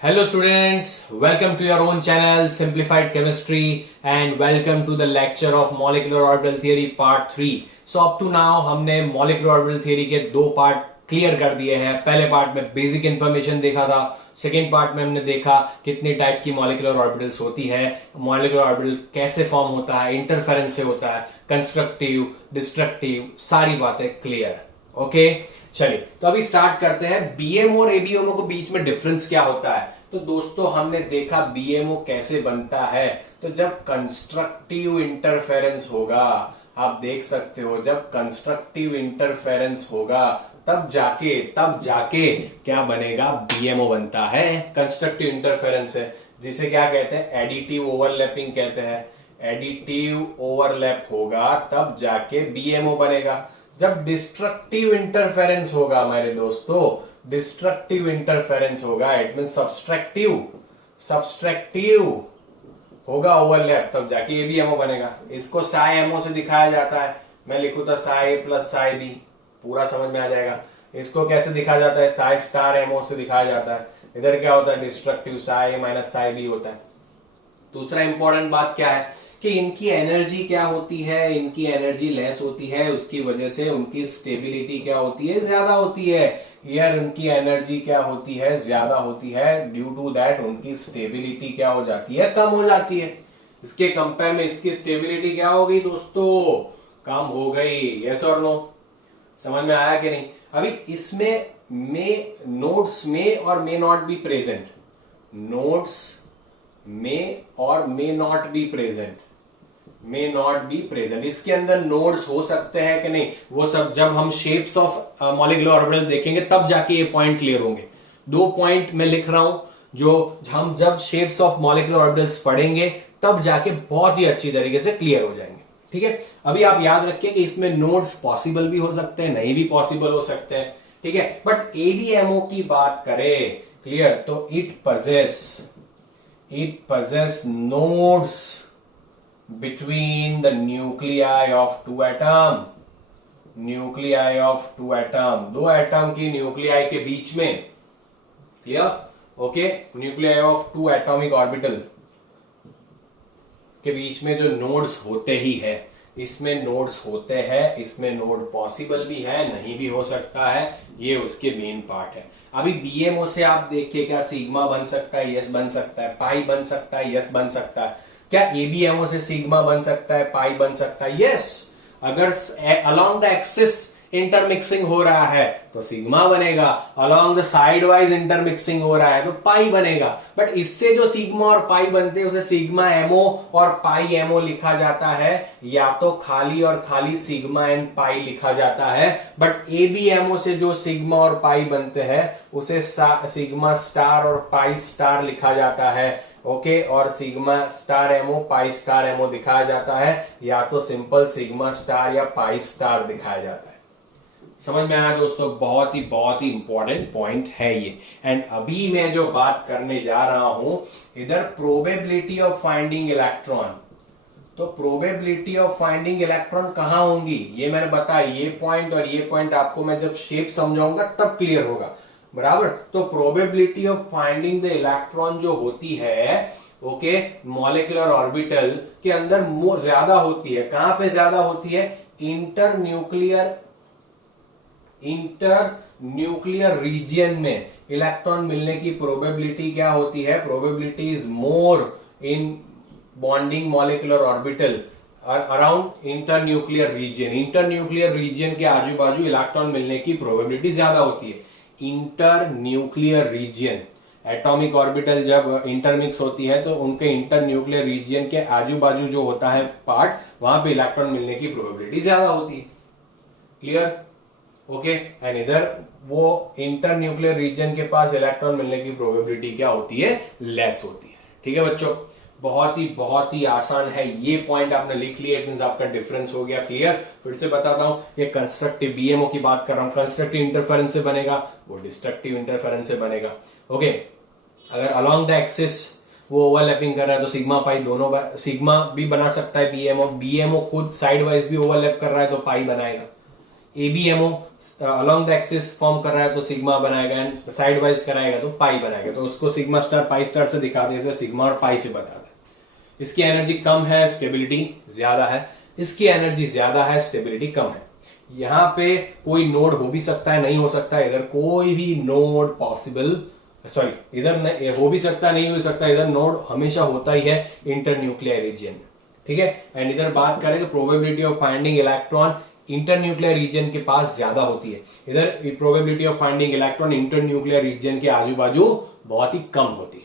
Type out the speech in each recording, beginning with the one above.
Hello students, welcome to your own channel Simplified Chemistry and welcome to the lecture of Molecular Orbital Theory Part 3. So up to now हमने Molecular Orbital Theory के दो part clear कर दिए हैं. पहले part में basic information देखा था. सेकेंड पार्ट में हमने देखा कितने टाइप की मॉलिक्यूलर ऑर्बिटल्स होती है, मॉलिक्यूलर ऑर्बिटल कैसे फॉर्म होता है, इंटरफेरेंस से होता है, कंस्ट्रक्टिव, डिस्ट्रक्टिव, सारी बातें क्लियर. ओके चलिए तो अभी स्टार्ट करते हैं. बीएमओ और एबीएमओ के बीच में डिफरेंस क्या होता है. तो दोस्तों हमने देखा बीएमओ कैसे बनता है. तो जब कंस्ट्रक्टिव इंटरफेरेंस होगा, आप देख सकते हो, जब कंस्ट्रक्टिव इंटरफेरेंस होगा तब जाके क्या बनेगा, बीएमओ बनता है. कंस्ट्रक्टिव इंटरफेरेंस है जिसे क्या कहते हैं, एडिटिव ओवरलैपिंग कहते हैं. एडिटिव ओवरलैप होगा तब जाके बीएमओ बनेगा. जब डिस्ट्रक्टिव इंटरफेरेंस होगा मेरे दोस्तों, डिस्ट्रक्टिव इंटरफेरेंस होगा, इट मीन सब्सट्रैक्टिव होगा ओवरलैप, तब जाके एबीएमओ बनेगा. इसको साई एमओ से दिखाया जाता है. मैं लिखूं तो साई ए प्लस साई बी, पूरा समझ में आ जाएगा. इसको कैसे दिखाया जाता है, साई स्टार एमओ से दिखाया जाता है. इधर क्या होता है, डिस्ट्रक्टिव साई ए माइनस साई बी होता है. दूसरा इंपॉर्टेंट बात क्या है कि इनकी एनर्जी क्या होती है, इनकी एनर्जी लेस होती है, उसकी वजह से उनकी स्टेबिलिटी क्या होती है, ज्यादा होती है. यार उनकी एनर्जी क्या होती है, ज्यादा होती है. ड्यू टू दैट उनकी स्टेबिलिटी क्या हो जाती है, कम हो जाती है. इसके कंपेयर में इसकी स्टेबिलिटी क्या हो गई दोस्तों, कम हो गई. यस और नो, समझ में आया कि नहीं. अभी इसमें नोड्स में और may not be present, nodes में और may not be present, may not be present. इसके अंदर नोड्स हो सकते हैं कि नहीं, वो सब जब हम शेप्स ऑफ मॉलिक्यूलर ऑर्बिटल देखेंगे तब जाके ये पॉइंट क्लियर होंगे. दो पॉइंट मैं लिख रहा हूं जो हम जब शेप्स ऑफ मॉलिक्यूलर ऑर्बिटल्स पढ़ेंगे तब जाके बहुत ही अच्छी तरीके से क्लियर हो जाएंगे. ठीक है, अभी आप याद रखिए कि इसमें नोड्स पॉसिबल भी हो सकते हैं, नहीं भी पॉसिबल हो सकते हैं. ठीक है, बट एबीएमओ की बात करें क्लियर, तो it possess nodes between the nuclei of two atom. Nuclei of two atom, दो एटम की न्यूक्लियाई के बीच में. Clear, okay. Nuclei of two atomic orbital के बीच में जो नोड्स होते ही है, इसमें नोड्स होते हैं. इसमें नोड पॉसिबल भी है, नहीं भी हो सकता है. ये उसके मेन पार्ट है. अभी बीएमओ से आप देखिए, क्या सिग्मा बन सकता है, यस बन सकता है. पाई बन सकता है, यस बन सकता है. क्या एबीएमओ से सिग्मा बन सकता है, पाई बन सकता है, यस. अगर अलोंग द एक्सिस इंटरमिक्सिंग हो रहा है तो सिग्मा बनेगा. Along the side wise intermixing हो रहा है तो पाई बनेगा. बट इससे जो सिग्मा और पाई बनते हैं उसे सिग्मा एमओ और पाई एमओ लिखा जाता है, या तो खाली और खाली सिग्मा एंड पाई लिखा जाता है. बट एबीएमओ से जो सिग्मा और पाई बनते हैं उसे सिग्मा स्टार और पाई स्टार लिखा जाता है. ओके, और sigma star MO pi star MO दिखाया जाता है, या तो सिंपल सिग्मा स्टार या पाई स्टार दिखाया जाता है. समझ में आया दोस्तों, बहुत ही इंपॉर्टेंट पॉइंट है ये. एंड अभी मैं जो बात करने जा रहा हूं, इधर प्रोबेबिलिटी ऑफ फाइंडिंग इलेक्ट्रॉन. तो प्रोबेबिलिटी ऑफ फाइंडिंग इलेक्ट्रॉन कहां होंगी, ये मैंने बताया. ये पॉइंट और ये पॉइंट आपको मैं जब शेप समझाऊंगा तब क्लियर होगा, बराबर. तो probability of finding the electron जो होती है, ओके, मॉलिक्यूलर ऑर्बिटल के अंदर ज्यादा होती है. कहां पे ज्यादा होती है, इंटर न्यूक्लियर रीजियन में इलेक्ट्रॉन मिलने की प्रोबेबिलिटी क्या होती है, probability is more in bonding molecular orbital around inter nuclear region. Inter nuclear region के आजू बाजू इलेक्ट्रॉन मिलने की प्रोबेबिलिटी ज्यादा होती है. Inter nuclear region, atomic orbital जब इंटरमिक्स होती है तो उनके इंटर न्यूक्लियर रीजियन के आजू बाजू जो होता है पार्ट, वहां पे इलेक्ट्रॉन मिलने की प्रोबेबिलिटी ज्यादा होती है. Clear, okay. एंड इधर वो इंटर न्यूक्लियर रीजन के पास इलेक्ट्रॉन मिलने की प्रोबेबिलिटी क्या होती है, लेस होती है. ठीक है बच्चों, बहुत ही आसान है. ये पॉइंट आपने लिख लिया, इट मींस आपका डिफरेंस हो गया क्लियर. फिर से बताता हूं, ये कंस्ट्रक्टिव बीएमओ की बात कर रहा हूं, कंस्ट्रक्टिव इंटरफेरेंस से बनेगा, वो डिस्ट्रक्टिव इंटरफेरेंस से बनेगा. ओके, अगर अलोंग द एक्सिस वो ओवरलैपिंग कर रहा है तो सिग्मा पाई दोनों, सिग्मा भी बना सकता है बीएमओ. बीएमओ खुद साइड वाइज भी ओवरलैप कर रहा है तो पाई बनाएगा. ABMO along the axis form कर रहा है तो सिग्मा बनाएगा, एंड साइड वाइज कराएगा तो पाई बनाएगा। तो उसको सिग्मा स्टार पाई स्टार से दिखा देते, सिग्मा और पाई से बता दे। इसकी एनर्जी कम है, स्टेबिलिटी ज्यादा है। इसकी एनर्जी ज्यादा है, स्टेबिलिटी कम है। यहां पे कोई नोड हो भी सकता है, नहीं हो सकता है, इधर कोई भी नोड पॉसिबल, सॉरी इधर हो भी सकता है, नहीं हो सकता, इधर नोड हमेशा होता ही है इंटरन्यूक्लियर रीजन, ठीक है। एंड इधर बात करें तो probability of finding electron internuclear region के पास ज्यादा होती है। इधर probability of finding electron internuclear region के आजू बाजू बहुत ही कम होती है,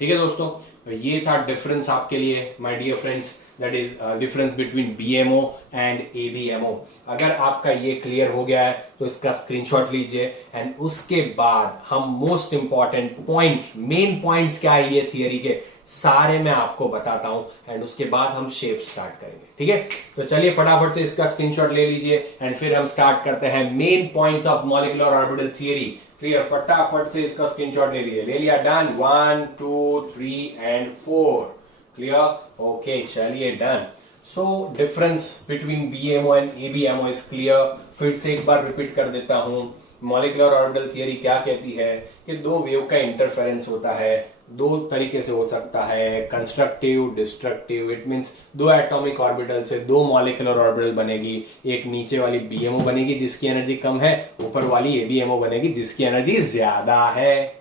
ठीक है दोस्तों। तो ये था डिफरेंस आपके लिए my dear friends, that is difference between BMO and ABMO. अगर आपका ये क्लियर हो गया है तो इसका स्क्रीनशॉट लीजिए, एंड उसके बाद हम most important points, main points क्या है ये थियरी के, सारे मैं आपको बताता हूं, एंड उसके बाद हम शेप स्टार्ट करेंगे, ठीक है। तो चलिए फटाफट से इसका स्क्रीनशॉट ले लीजिए, एंड फिर हम स्टार्ट करते हैं main points of molecular orbital theory. Clear, फटाफट से इसका स्क्रीनशॉट ले लीजिए। ले लिया? डन। 1 2 3 एंड 4। क्लियर? ओके, चलिए done. So difference between BMO and ABMO is clear. फिर से एक बार रिपीट कर देता हूं, मॉलिक्यूलर ऑर्बिटल थियरी क्या कहती है कि दो वेव का इंटरफेरेंस होता है, दो तरीके से हो सकता है, कंस्ट्रक्टिव, डिस्ट्रक्टिव। इट मींस दो एटॉमिक ऑर्बिटल से दो मॉलिक्यूलर ऑर्बिटल बनेगी, एक नीचे वाली बीएमओ बनेगी जिसकी एनर्जी कम है, ऊपर वाली एबीएमओ बनेगी जिसकी एनर्जी ज्यादा है।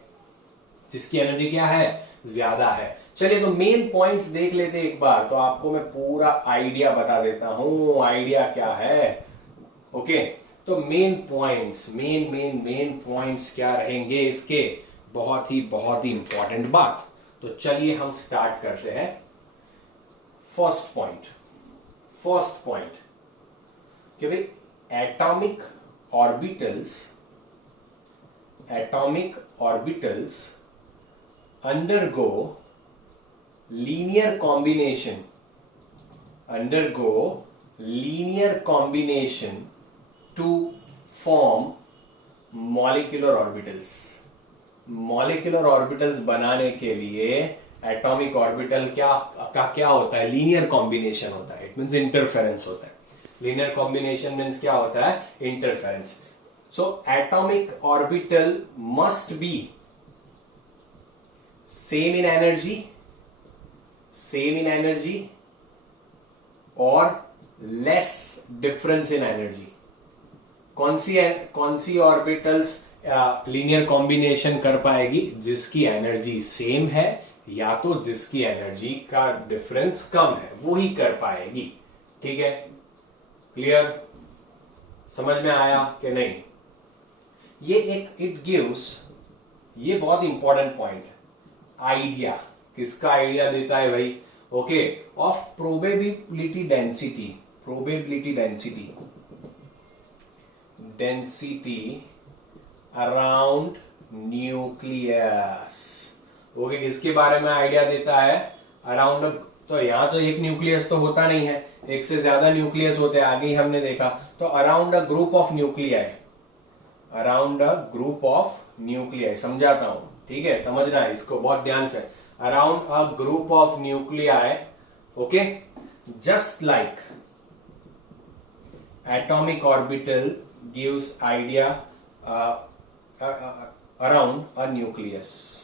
जिसकी एनर्जी क्या है? ज्यादा है। चलिए तो मेन पॉइंट्स देख लेते एक बार, तो आपको मैं पूरा आइडिया बता देता हूं, आइडिया क्या है। ओके, तो मेन पॉइंट्स, मेन पॉइंट्स क्या रहेंगे इसके, बहुत ही इंपॉर्टेंट बात। तो चलिए हम स्टार्ट करते हैं। फर्स्ट पॉइंट कि भाई atomic orbitals undergo linear combination to form molecular orbitals। Molecular orbitals बनाने के लिए एटॉमिक ऑर्बिटल क्या होता है? लीनियर कॉम्बिनेशन होता है। इट मींस इंटरफेरेंस होता है। लीनियर कॉम्बिनेशन मींस क्या होता है? Interference. So atomic orbital must be same in energy और लेस डिफरेंस इन एनर्जी। कौन सी ऑर्बिटल्स लीनियर कॉम्बिनेशन कर पाएगी? जिसकी एनर्जी सेम है या तो जिसकी एनर्जी का डिफरेंस कम है, वो ही कर पाएगी, ठीक है। क्लियर? समझ में आया कि नहीं? ये बहुत इंपॉर्टेंट पॉइंट है। आइडिया किसका आइडिया देता है भाई? Okay, of probability density around nucleus. Okay, किसके बारे में आइडिया देता है? अराउंड। तो यहां तो एक न्यूक्लियस तो होता नहीं है, एक से ज्यादा न्यूक्लियस होते हैं, आगे ही हमने देखा। तो around a group of nuclei, समझाता हूं, ठीक है, समझना है इसको बहुत ध्यान से। Around a group of nuclei, okay, just like atomic orbital gives idea around a nucleus।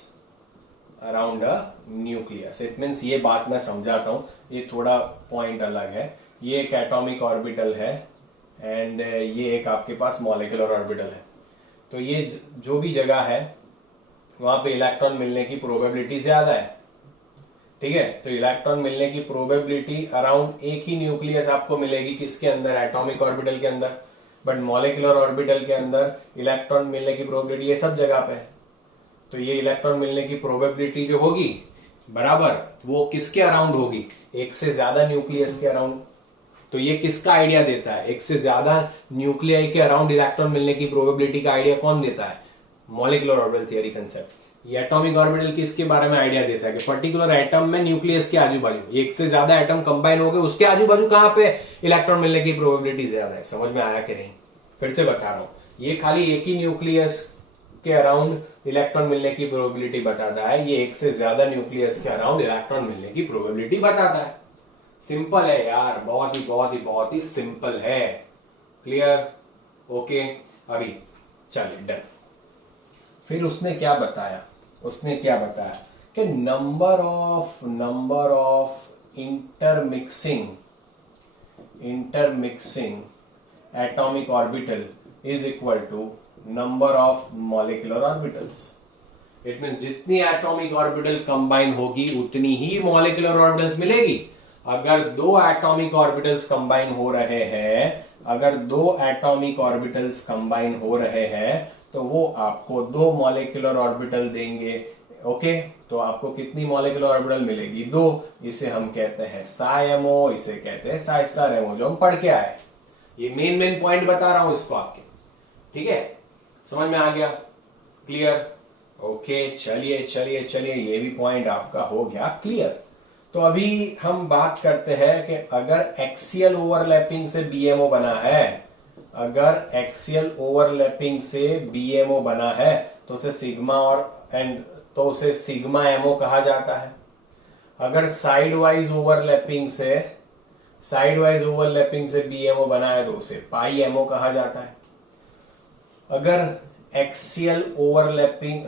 It means, ये बात मैं समझाता हूं, ये थोड़ा पॉइंट अलग है। ये एक एटॉमिक ऑर्बिटल है एंड ये एक आपके पास मॉलिक्यूलर ऑर्बिटल है। तो ये जो भी जगह है वहां पे इलेक्ट्रॉन मिलने की प्रोबेबिलिटी ज्यादा है, ठीक है। तो इलेक्ट्रॉन मिलने की प्रोबेबिलिटी अराउंड एक ही न्यूक्लियस आपको मिलेगी, किसके अंदर? एटॉमिक ऑर्बिटल के अंदर। बट मॉलिक्यूलर ऑर्बिटल के अंदर इलेक्ट्रॉन मिलने की प्रोबेबिलिटी ये सब जगह पे है। तो ये इलेक्ट्रॉन मिलने की प्रोबेबिलिटी जो होगी बराबर, वो किसके अराउंड होगी? एक से ज्यादा न्यूक्लियस के अराउंड। तो ये किसका आइडिया देता है? एक से ज्यादा न्यूक्लियाई के अराउंड इलेक्ट्रॉन मिलने की प्रोबेबिलिटी का आइडिया कौन देता है? Molecular orbital theory concept. ये एटॉमिक ऑर्बिटल किसके बारे में आइडिया देता है कि पर्टिकुलर एटम में न्यूक्लियस के आजू बाजू एक से ज्यादा एटम कंबाइन हो गए, उसके आजू बाजू कहां पे इलेक्ट्रॉन मिलने की प्रोबेबिलिटी ज्यादा है। समझ में आया कि नहीं? फिर से बता रहा हूं, ये खाली एक ही न्यूक्लियस के अराउंड इलेक्ट्रॉन मिलने की प्रोबेबिलिटी बताता है, ये एक से ज्यादा न्यूक्लियस के अराउंड इलेक्ट्रॉन मिलने की प्रोबेबिलिटी बताता है। सिंपल है यार, बहुत ही सिंपल है। क्लियर? ओके, अभी चलिए डन। फिर उसने क्या बताया, उसने क्या बताया कि number of intermixing atomic orbital is equal to number of molecular orbitals. It means जितनी एटॉमिक ऑर्बिटल कंबाइन होगी उतनी ही मॉलिक्यूलर ऑर्बिटल्स मिलेगी। अगर दो एटॉमिक ऑर्बिटल्स कंबाइन हो रहे हैं, अगर दो एटॉमिक ऑर्बिटल्स कंबाइन हो रहे हैं तो वो आपको दो मॉलिक्यूलर ऑर्बिटल देंगे। ओके, तो आपको कितनी मॉलिक्यूलर ऑर्बिटल मिलेगी? दो। इसे हम कहते हैं साई एमओ, इसे कहते हैं साई स्टार एमओ, जो हम पढ़ के आए। ये मेन पॉइंट बता रहा हूं इसको आपके, ठीक है, समझ में आ गया? क्लियर? ओके, चलिए ये भी पॉइंट आपका हो गया क्लियर। तो अभी हम बात करते हैं कि अगर एक्सियल ओवरलैपिंग से बीएमओ बना है, अगर एक्सियल ओवरलैपिंग से बीएमओ बना है तो उसे सिग्मा तो उसे सिग्मा एमओ कहा जाता है। अगर साइड वाइज ओवरलैपिंग से बीएमओ बना है तो उसे पाई एमओ कहा जाता है। अगर एक्सियल ओवरलैपिंग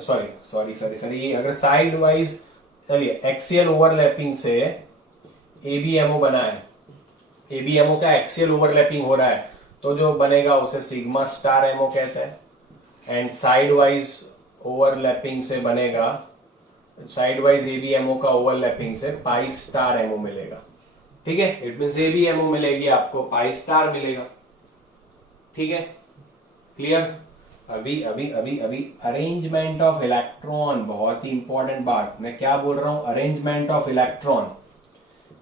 अगर साइड वाइज, चलिए एक्सियल ओवरलैपिंग से एबीएमओ बना है, एबीएमओ का एक्सियल ओवरलैपिंग हो रहा है तो जो बनेगा उसे सिग्मा स्टार एमओ कहते हैं। एंड साइड वाइज ओवरलैपिंग से बनेगा, साइड वाइज एबीएमओ का ओवरलैपिंग से पाई स्टार एमओ मिलेगा। ठीक है, इट मीन्स एबीएमओ मिलेगी आपको, पाई स्टार मिलेगा। ठीक है, क्लियर? अभी अरेंजमेंट ऑफ इलेक्ट्रॉन, बहुत ही इंपॉर्टेंट बात। मैं क्या बोल रहा हूं? Arrangement of electron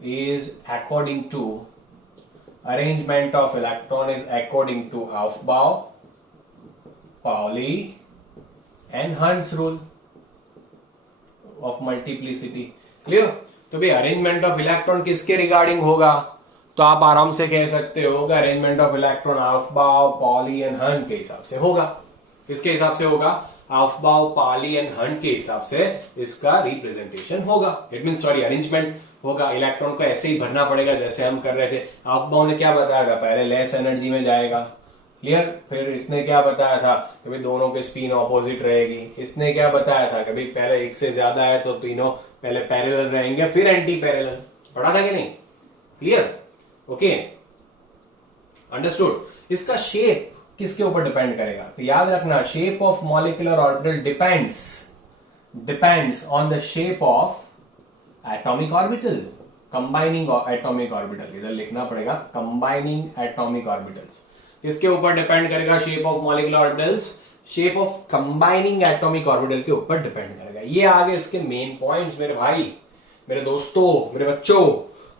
is according to Aufbau, Pauli and Hund's rule of multiplicity. Clear? तो भाई अरेंजमेंट ऑफ इलेक्ट्रॉन किसके रिगार्डिंग होगा? तो आप आराम से कह सकते हो arrangement of electron Aufbau, Pauli and Hund's के हिसाब से होगा। किसके हिसाब से होगा? ऑफबाउ, पाउली एंड हंस के हिसाब से इसका रिप्रेजेंटेशन होगा। इट मीन अरेंजमेंट होगा। इलेक्ट्रॉन को ऐसे ही भरना पड़ेगा जैसे हम कर रहे थे। ऑफबाउ ने क्या बताया था? पहले लेस एनर्जी में जाएगा। क्लियर? फिर इसने क्या बताया था कि भाई दोनों के स्पिन ऑपोजिट रहेगी। इसने क्या बताया था कि भाई पहले एक से ज्यादा है तो तीनों पहले पैरेलल रहेंगे फिर एंटी पैरेलल। पढ़ा था कि नहीं? क्लियर? Okay, understood. इसका शेप किसके ऊपर डिपेंड करेगा? तो याद रखना, shape of molecular orbital depends on the shape of atomic orbital, combining atomic orbital. इधर लिखना पड़ेगा कंबाइनिंग एटॉमिक ऑर्बिटल्स। किसके ऊपर डिपेंड करेगा? Shape of molecular orbitals shape of combining atomic orbital के ऊपर डिपेंड करेगा। ये आगे इसके मेन पॉइंट्स मेरे भाई, मेरे दोस्तों, मेरे बच्चों।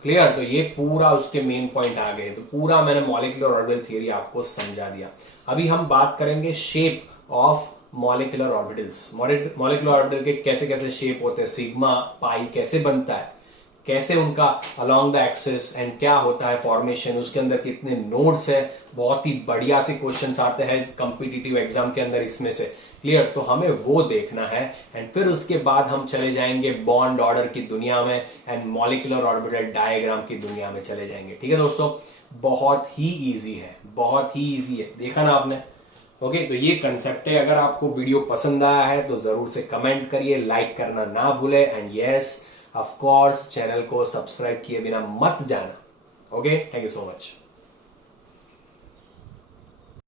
क्लियर? तो ये पूरा उसके मेन पॉइंट आ गए। तो पूरा मैंने मॉलिक्यूलर ऑर्बिटल थ्योरी आपको समझा दिया। अभी हम बात करेंगे shape of molecular orbitals. Molecular orbital के कैसे कैसे शेप होते हैं, सिग्मा, पाई कैसे बनता है, कैसे उनका अलोंग द एक्सिस एंड क्या होता है फॉर्मेशन, उसके अंदर कितने नोड्स है। बहुत ही बढ़िया से क्वेश्चंस आते हैं कॉम्पिटिटिव एग्जाम के अंदर इसमें से। क्लियर? तो हमें वो देखना है। एंड फिर उसके बाद हम चले जाएंगे बॉन्ड ऑर्डर की दुनिया में एंड मॉलिक्यूलर ऑर्बिटल डायग्राम की दुनिया में चले जाएंगे। ठीक है दोस्तों, बहुत ही इजी है, बहुत ही इजी है। देखा ना आपने? ओके, तो ये कंसेप्ट है। अगर आपको वीडियो पसंद आया है तो जरूर से कमेंट करिए, लाइक करना ना भूले and yes of course channel को सब्सक्राइब किए बिना मत जाना। Okay, thank you so much.